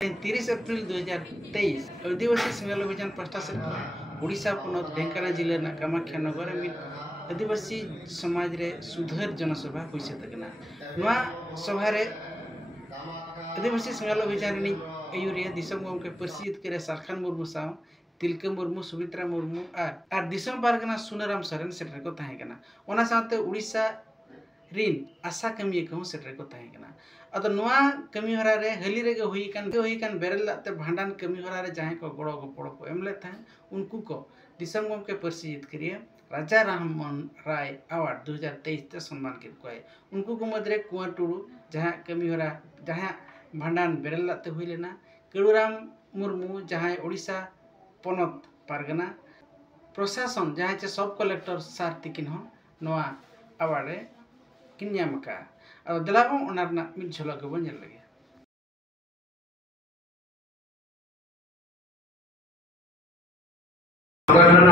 30 April 2023 आदिवासी संगल अभियान pasta से ओडिशा पनत ढेंकाना जिला कामाख्या नगर में आदिवासी समाज रे सुधर जनसभा होइसे तकना नवा सभा रे आदिवासी संगल अभियान नि एयुरिया दिसम गम के परिचित करे सरखान मुर्मू साव तिलका मुर्मू सुमित्रा मुर्मू आर दिसम पारगना सुनाराम सरन सेटर को ताहे कना ओना साथे ओडिशा ऋण आशा कमी कहूँ सेटर को ताहे कना अद नवा कमी हरा रे हली रे हुई कान बेरल ते भांडान कमी हरा रे जहां को गड़ो गपड़ को एमले था उनको को दिसम गम के परिचित करिए राजा राममोहन राय अवार्ड 2023 ते सम्मान के कोए उनको को मदरे कुआं टुडू जहां कमी हरा जहां भांडान बेरल ते हुई लेना केड़ुराम मुर्मू जहां ओडिशा पनत पारगना प्रशासन जहां चे सब कलेक्टर सार तिकिन हो नवा अवार्ड रे किन्यामका और दलाबों उनारना मिल झलक बन लगे संगठन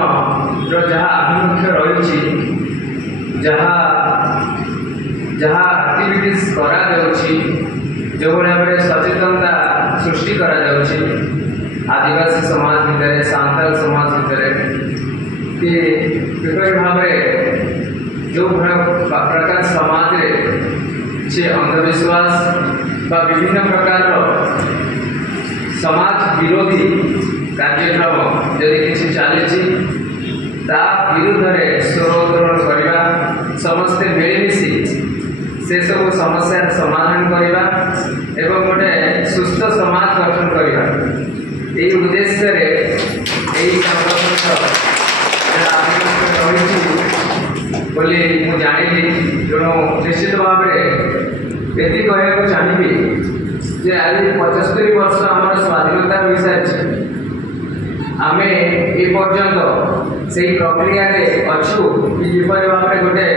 जो जहाँ आभिमुख्य रही जहाँ एक्टिविटीज करा जाउछि जो भाव में सचेतनता सृष्टि करा जाउछि आदिवासी समाज भितर सांताल समाज भितर कि भाव जो प्रकार समाज रे से अंधविश्वास बा विभिन्न प्रकार समाज विरोधी कार्यक्रम जदि किसी चली ता विरुद्ध में स्वर उत्तोलन करवा समस्ते मिलमिशि से सब समस्या समाधान करवा एवं गोटे सुस्थ समाज गठन करवा यही उद्देश्य बोली मु जानी तेणु निश्चित भाव में ये कहना चाहिए जे आज 75 वर्ष आम स्वाधीनता हो सारी आम एपर्यंत से प्रक्रिया अच्छु किपर भाव में गोटे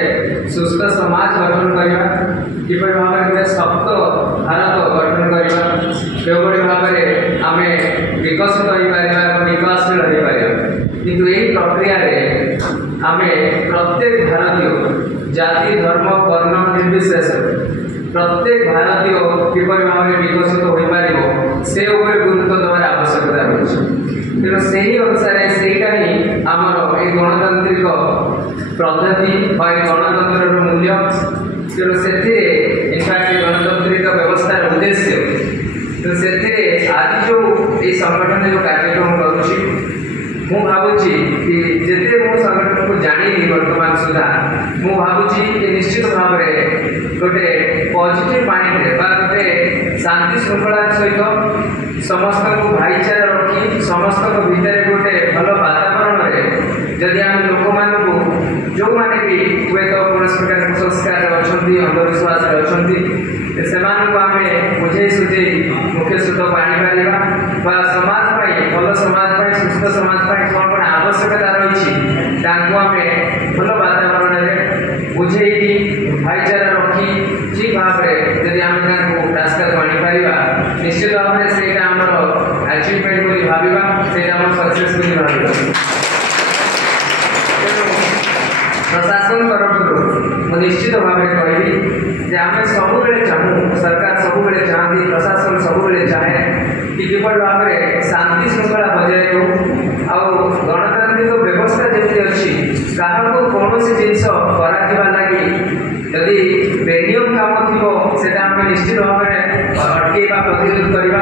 सुस्थ समाज गठन करवा किपर भाव में गोटे शक्त भारत गठन करवा जो भाव में आम विकसित हो विकासशील हो पार किंतु यही प्रक्रिया आम प्रत्येक भारतीय जाति धर्म वर्ण निर्विशेष प्रत्येक भारतीय किपर भाव में विकसित हो पार से गुरुत्व देवार आवश्यकता रही तेणु से ही अनुसार सेटा ही आमर ये गणतांत्रिक पद्धति गणतंत्र मूल्य तेणु से इनफैक्ट गणतांत्रिक व्यवस्थार उद्देश्य तो से आज जो ये संगठन जो कार्यक्रम करुँच मु भावुची कि जिते मो संगठन को जानी वर्तमान सुधा मु भावुची कि निश्चित भाव में गोटे पॉजिटिव माइंड रे बा गोटे शांति श्रृंखला सहित समस्त को भाईचारा रखी समस्त को भीतर गोटे भल वातावरण रे जदि आम लोक मान जो माने भी हुए तो कौन प्रकार कुसंस्कार अच्छा अंधविश्वास अच्छा से आम बुझे सुझे मुख्य सूत्र आनी पार समाज भल समाज सुस्थ समाज कौन कौन आवश्यकता रही आम भल वातावरण में बुझे भाईचारा रखी ठीक भाव में जदि आम रास्ता को आनी पार निश्चित भाव में से अचिवमेंट बोली भाविबा से सक्सेस बोली भाविबा प्रशासन तरफ निश्चित भाव में कहबी जे आम सब चाहूँ सरकार सब चाहती प्रशासन सब चाहे कि किपर भाव में शांति श्रृंखला बजाय हो गणतांत्रिक व्यवस्था जमी अच्छी क्या कौन जिनस लगी यदि बेनियम काम थी आम निश्चित भाव में अटकेवा प्रतिरोध करवा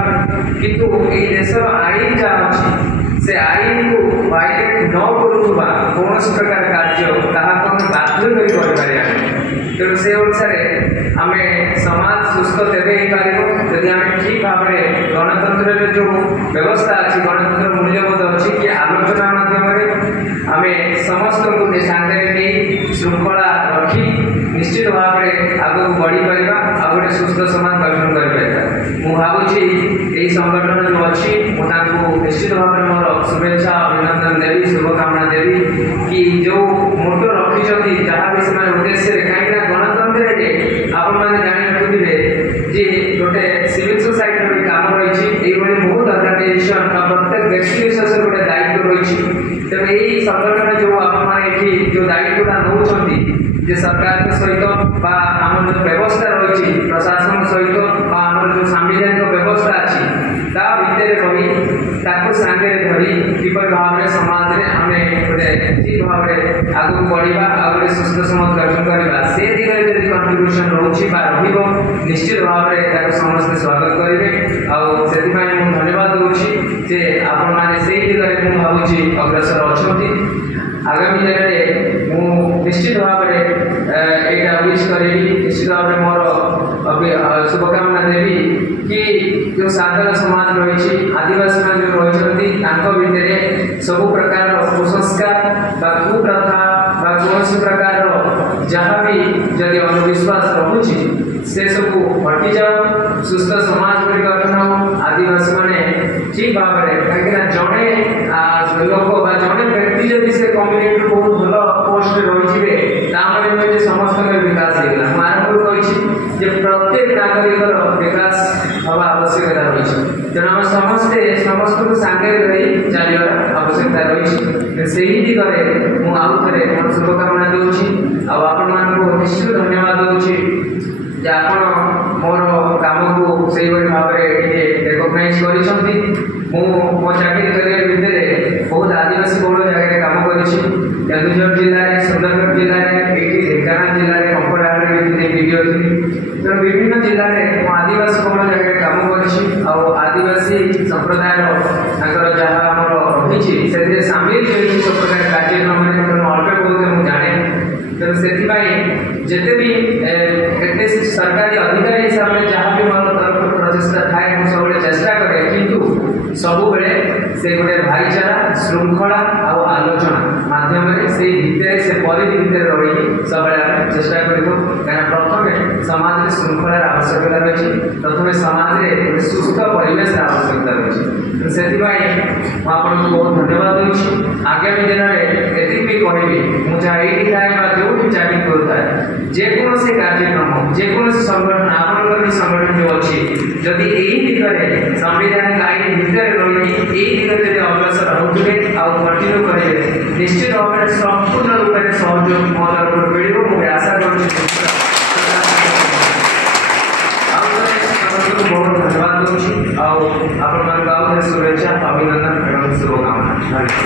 किंतु ये देशर आईन जहाँ अच्छी से आईन को वायलेट न करुवा कौन प्रकार कार्य ताकि बाध्य तेणु से अनुसार आम समाज सुस्थ तेरे जदि आम ठीक भाव में गणतंत्र जो व्यवस्था अच्छी गणतंत्र मूल्यबोध अच्छी कि आलोचना माध्यम आम समस्त को सामने नहीं श्रृंखला रखी निश्चित भाव में आगे बढ़ी पार आ गए सुस्थ समाज गठन कर भावुची यही संगठन जो अच्छी निश्चित भाव में मोर शुभेच्छा अभिनंदन देवी शुभकामना देवी कि जो मोटो रखी जहाँ भी से उद्देश्य कहीं गणतंत्र आपण मैंने जानी रखुवे जे गोटे सिविल सोसाइटी भी काम रही बहुत अर्गानाइजेशन प्रत्येक व्यक्ति विशेष गोटे दायित्व रही तेज यही संगठन जो आप जो दायित्वटा नौ सरकार सहित आम जो व्यवस्था रही प्रशासन सहित आम जो सांविधानिक व्यवस्था अच्छी सामने रही ताको सांगे धरी किपर भाव में समाज रे हमें गोटे ठीक भाव में आगु बढ़िबा आगु सुस्थ समाज गठन करबा से दिगरे जदि कंट्रीब्यूशन रहउछि बा रहिबो निश्चित भाव में ताको समस्त स्वागत करिवे आ सेति पय मु धन्यवाद दउछि जे आपण माने सेहि दिगरे मु भाबुछि अग्रसर अछंती आगामी दिन में निश्चित भाव में यहाँ विश करी निश्चित भाव में मोर शुभकामना देवी कि जो साधारण समाज रही आदिवासी मान जो रही भितर सब प्रकार कुसंस्कार कुप्रथा कौन प्रकार जहाँ भी जदि अंधविश्वास रोचे से सब हटि जाओ सुस्थ समाज गुड़ी गठन हो आदिवासी मैंने ठीक भाव में कहीं जड़े लोक जड़े व्यक्ति जब से कम्युनिटी बहुत भल पोस्ट रही समस्त विकास होगा आरंभ कही प्रत्येक नागरिक विकास हवा आवश्यकता रही तेणु आम समस्ते समस्त को सांगे रही चलवर आवश्यकता रही से ही दिगरे मुझे मोर शुभकामना दूसरी आपण मान निश्चित धन्यवाद दूसरी आप मोर कम को से भाव में रेकग्नाइज कर मो चाकरी करियर भितर बहुत आदिवासी बहुल जगह कम कर जिले में सुंदरगढ़ जिले में ढेंकानाल जिले में कंकड़ाहाड़ वीडियो थी तेणु विभिन्न जिले में आदिवासी बहुल जगह कम कर आदिवासी संप्रदाय जहाँ रही से सामिल रही सब प्रकार कार्यक्रम अल्प बहुत मुझे जाने तेणु से जिते भी सरकारी अधिकारी हिसाब से जहाँ भी मोर तरफ प्रचेषा थाए मुझे सब चेष्टा करे किंतु सबु बेले से गोटे भाईचारा श्रृंखला और आलोचना माध्यम से भितर से परिधि भितर रही सब चेष्टा करूँ कहीं प्रथम समाज में श्रृंखलार आवश्यकता रही प्रथम समाज में सुस्थ परिवेश आवश्यकता रही से आपको बहुत धन्यवाद दूसरी आगामी दिन में एति भी कहबी मुझे ये थाए जो भी चाकरी करूँ जेकोसी कार्यक्रम जेकोसी संगठन आपंकर संगठन जो अच्छी जदि यही दिगरे संविधान आईन भितर रही यही दिगरे जब अग्रसर होते कंटिन्यू करेंगे निश्चित भाव में संपूर्ण रूप से सहयोग मो तरफ मिले मुझे आशा करुँच बहुत धन्यवाद दूसरी आप शुभेच्छा अभिनंदन एवं शुभकामना।